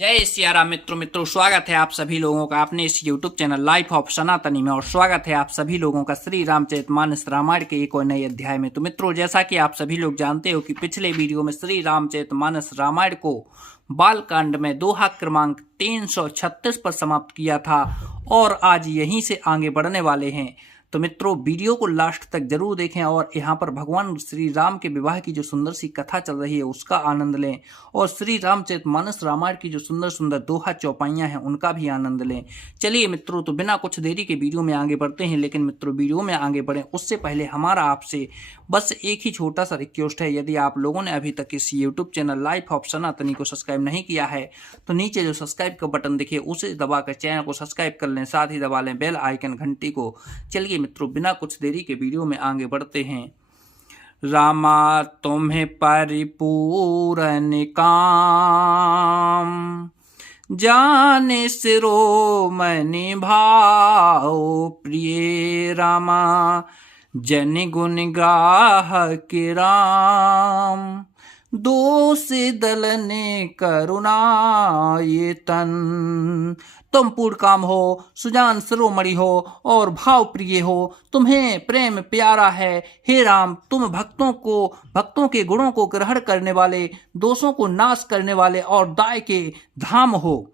जय सिया राम मित्रों स्वागत है आप सभी लोगों का अपने इस YouTube चैनल लाइफ ऑफ सनातनी में। और स्वागत है आप सभी लोगों का श्री रामचरितमानस रामायण के एक और नए अध्याय में। तो मित्रों, जैसा कि आप सभी लोग जानते हो कि पिछले वीडियो में श्री रामचरितमानस रामायण को बालकांड में दोहा क्रमांक 336 पर समाप्त किया था और आज यहीं से आगे बढ़ने वाले हैं। तो मित्रों, वीडियो को लास्ट तक जरूर देखें और यहाँ पर भगवान श्री राम के विवाह की जो सुंदर सी कथा चल रही है उसका आनंद लें और श्री रामचरितमानस रामायण की जो सुंदर सुंदर दोहा चौपाइयाँ हैं उनका भी आनंद लें। चलिए मित्रों, तो बिना कुछ देरी के वीडियो में आगे बढ़ते हैं। लेकिन मित्रों, वीडियो में आगे बढ़ें उससे पहले हमारा आपसे बस एक ही छोटा सा रिक्वेस्ट है। यदि आप लोगों ने अभी तक इस यूट्यूब चैनल लाइफ ऑफ सनातनी को सब्सक्राइब नहीं किया है तो नीचे जो सब्सक्राइब का बटन दिखे उसे दबाकर चैनल को सब्सक्राइब कर लें, साथ ही दबा लें बेल आइकन घंटी को। चलिए मित्रों, बिना कुछ देरी के वीडियो में आगे बढ़ते हैं। रामा तुम्हें परिपूर्ण काम, जाने शिरोमणि भाव प्रिय रामा, जन गुण ग्राहक राम, दोष दलने करुणा ये तन। तुम पूर्ण काम हो, सुजान शिरोमणि हो और भाव प्रिय हो, तुम्हें प्रेम प्यारा है। हे राम, तुम भक्तों के गुणों को ग्रहण करने वाले, दोषों को नाश करने वाले और दाय के धाम हो।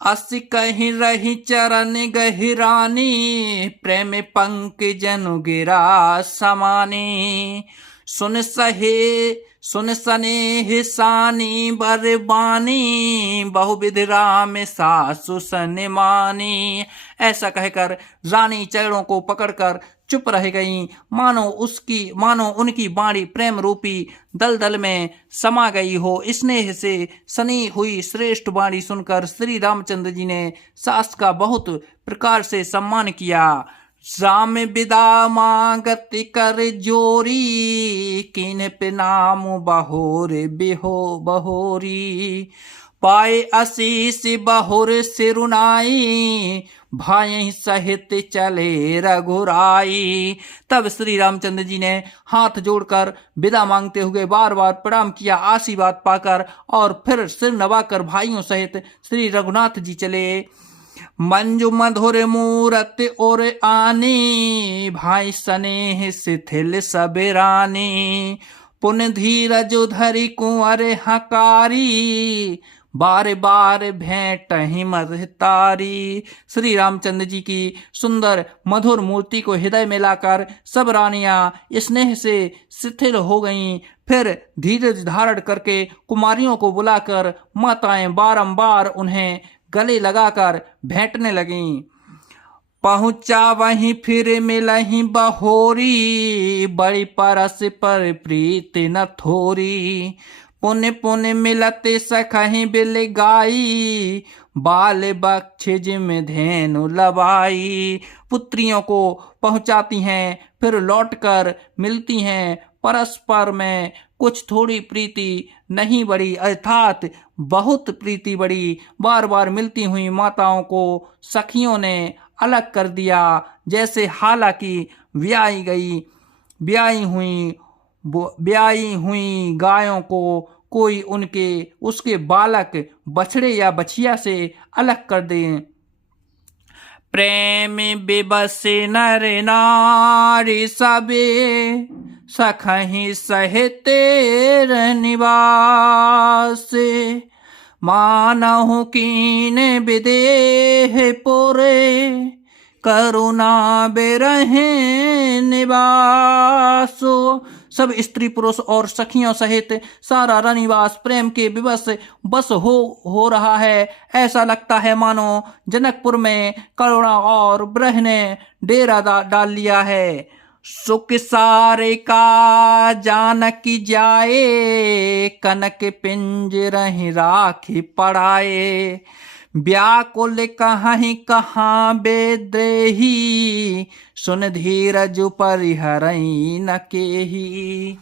अस कहीं रही चरण गहिरानी, प्रेम पंकजन गिरा समानी, सुन सनेह सानी बरबानी, बहुविध राम सासु सनमानी। ऐसा कहकर रानी चरणों को पकड़कर चुप रह गईं, मानो उनकी बाणी प्रेम रूपी दलदल में समा गई हो। स्नेह से सनी हुई श्रेष्ठ बाणी सुनकर श्री रामचंद्र जी ने सास का बहुत प्रकार से सम्मान किया। राम विदा मांगत कर जोरी, किन पिनाम बहोर बिहो बहोरी, पाए आशीष बहुर सिरुनाई, भाई सहित चले रघुराई। तब श्री रामचंद्र जी ने हाथ जोड़कर विदा मांगते हुए बार बार प्रणाम किया, आशीर्वाद पाकर, और फिर सिर नवाकर भाइयों सहित श्री रघुनाथ जी चले। मंजु मधुर मूरत और आनी, भाई स्नेह शिथिल सबरानी, पुन धीरज धरि कुंवर हकारी, बार बार भेंट ही महतारी। श्री रामचंद्र जी की सुंदर मधुर मूर्ति को हृदय में लाकर सब रानियां स्नेह से शिथिल हो गईं। फिर धीरज धारण करके कुमारियों को बुलाकर माताएं बारंबार उन्हें गले लगाकर भेंटने लगीं। पहुंचा वहीं फिर मिलही बहोरी, बड़ी परस पर प्रीत न थोरी, पुण्य पुण्य मिलते सखही बिल गाई, बाल बक्ष जिम धेनु लबाई। पुत्रियों को पहुंचाती हैं, फिर लौटकर मिलती हैं। परस्पर में कुछ थोड़ी प्रीति नहीं बढ़ी, अर्थात बहुत प्रीति बढ़ी। बार बार मिलती हुई माताओं को सखियों ने अलग कर दिया, जैसे हालांकि ब्याई हुई गायों को कोई उसके बालक बछड़े या बछिया से अलग कर दे। प्रेम विवश नर नारी सबे, सखहि सहित निवास, मानहु कीन विदेह पुरे, करुणा बिरहे निवासो। सब स्त्री पुरुष और सखियों सहित सारा रनिवास प्रेम के विवश बस हो रहा है। ऐसा लगता है मानो जनकपुर में करुणा और ब्रह ने डेरा डाल लिया है। सुख सारे का जानकी जाए, कनक पिंजरहि राखी पड़ाए, व्याकुल कहीं कहाँ बेद्रेही, सुन धीरज परिहरई न केही।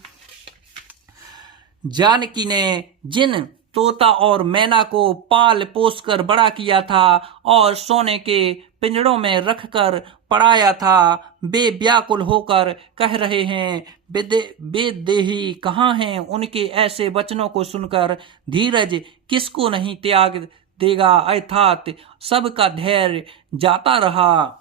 जानकी ने जिन तोता और मैना को पाल पोस कर बड़ा किया था और सोने के पिंजड़ों में रखकर पढ़ाया था। वे व्याकुल होकर कह रहे हैं, बेदेही कहाँ हैं? उनके ऐसे वचनों को सुनकर धीरज किसको नहीं त्याग देगा, अर्थात सबका धैर्य जाता रहा।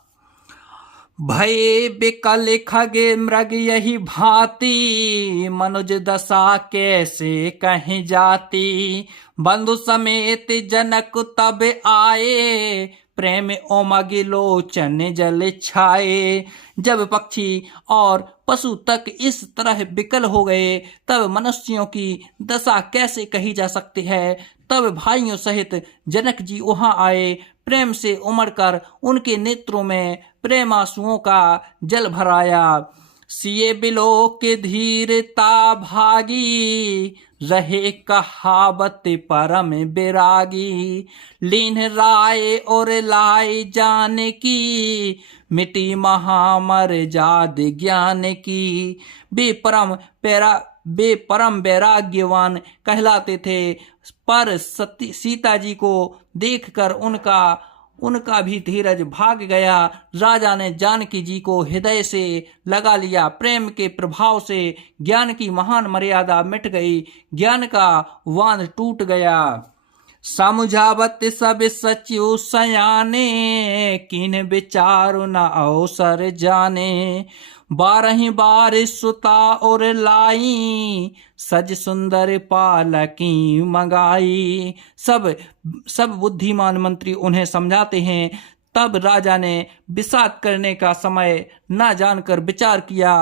भय बिकल खगे मृग यही भांति, मनुज दशा कैसे कहीं जाती। बंधु समेत जनक तब आए, प्रेम उमग लोचन जल छाए। जब पक्षी और पशु तक इस तरह विकल हो गए, तब मनुष्यों की दशा कैसे कही जा सकती है। तब भाइयों सहित जनक जी वहां आए, प्रेम से उमड़कर उनके नेत्रों में प्रेमांसुओं का जल भराया। सिए बिलो के धीरता भागी, रहे कहावत परम बैरागी। लीन राय और लाई जान की, मिटी महामर जाद ज्ञान की। वे परम वैराग्यवान कहलाते थे, पर सीता जी को देखकर उनका भी धीरज भाग गया। राजा ने जानकी जी को हृदय से लगा लिया। प्रेम के प्रभाव से ज्ञान की महान मर्यादा मिट गई, ज्ञान का बांध टूट गया। समझावत सब सचिव सयाने, किन विचार न अवसर जाने। 12 बार सुता और लाई, सज सुंदर पालकी मंगाई। सब बुद्धिमान मंत्री उन्हें समझाते हैं। तब राजा ने विषाद करने का समय न जानकर विचार किया।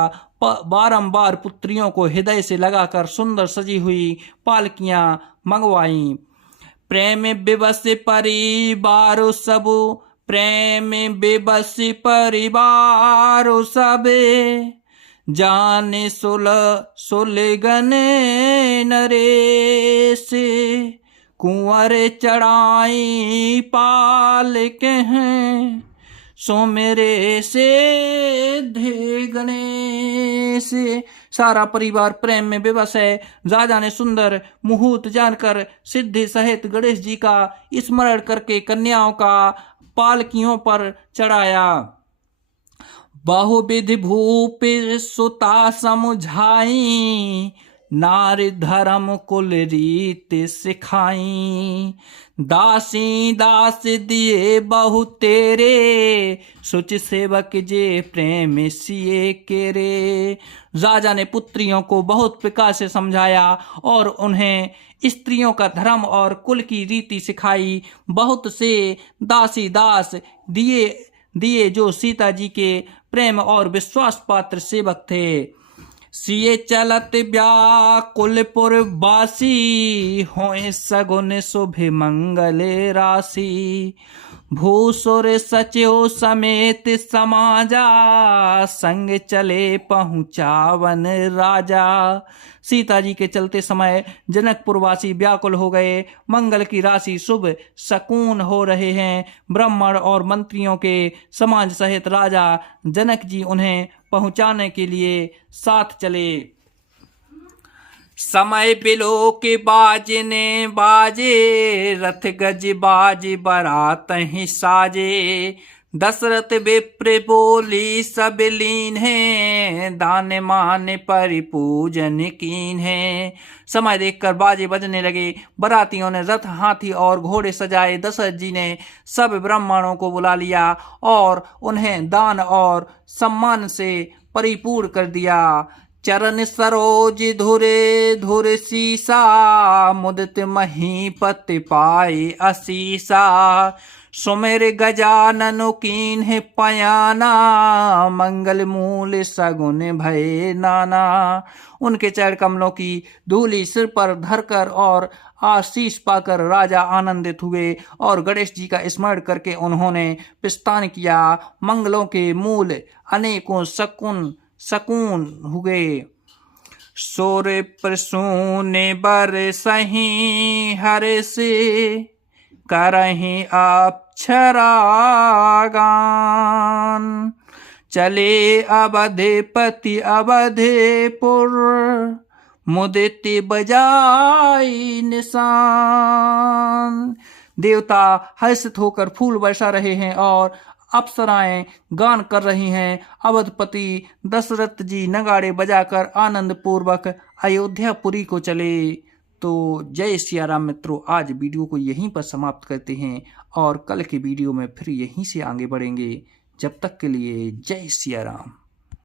बारंबार पुत्रियों को हृदय से लगाकर सुंदर सजी हुई पालकियां मंगवाई। प्रेम विवश परिवार सब, प्रेम विवश परिवार सब। जाने सुलगन नरेश, कुंवर चढ़ाई पाल के हैं। सो मेरे से धे गणेश। सारा परिवार प्रेम में विवश है। राजा ने सुंदर मुहूर्त जानकर सिद्धि सहित गणेश जी का स्मरण करके कन्याओं का पालकियों पर चढ़ाया। बहुविधि भूप सुता समझाई, नारी धर्म कुल रीत सिखाई। दासी दास दिए बहु तेरे, सुच सेवक जे प्रेम सिए केरे। राजा ने पुत्रियों को बहुत प्रकार से समझाया और उन्हें स्त्रियों का धर्म और कुल की रीति सिखाई। बहुत से दासी दास दिए जो सीता जी के प्रेम और विश्वास पात्र सेवक थे। सिए चलत व्याकुलपुर वासी, होए सगुन शुभ मंगल राशि। भूसुर सचिव समेत समाजा, संग चले पहुँचावन राजा। सीता जी के चलते समय जनकपुरवासी व्याकुल हो गए। मंगल की राशि शुभ शकुन हो रहे हैं। ब्राह्मण और मंत्रियों के समाज सहित राजा जनक जी उन्हें पहुंचाने के लिए साथ चले। समय बिलो के बाजने बाजे, रथ गज बाज बारात ही साजे। दशरथ विप्र बोली सब लीन है, दान मान परिपूजन कीन है। समय देखकर बाजे बजने लगे। बरातियों ने रथ हाथी और घोड़े सजाए। दशरथ जी ने सब ब्राह्मणों को बुला लिया और उन्हें दान और सम्मान से परिपूर्ण कर दिया। चरण सरोज धुरे धुर सीसा, मुदित महीपति पाए असीसा। सुमेर गजानन कीन है पयाना, मंगल मूल सगुन भय नाना। उनके चरण कमलों की धूली सिर पर धरकर और आशीष पाकर राजा आनंदित हुए और गणेश जी का स्मरण करके उन्होंने प्रस्थान किया। मंगलों के मूल अनेकों सकून हुए। सोरे प्रसून बर सही हर से, करहीं अक्षरागान। चले अवधेपति अवधेपुर, मुदित बजाई निशान। देवता हर्षित होकर फूल बरसा रहे हैं और अप्सराएं गान कर रही हैं। अवधपति दशरथ जी नगाड़े बजाकर आनंद पूर्वक अयोध्यापुरी को चले। तो जय सिया राम मित्रों, आज वीडियो को यहीं पर समाप्त करते हैं और कल के वीडियो में फिर यहीं से आगे बढ़ेंगे। जब तक के लिए जय सिया राम।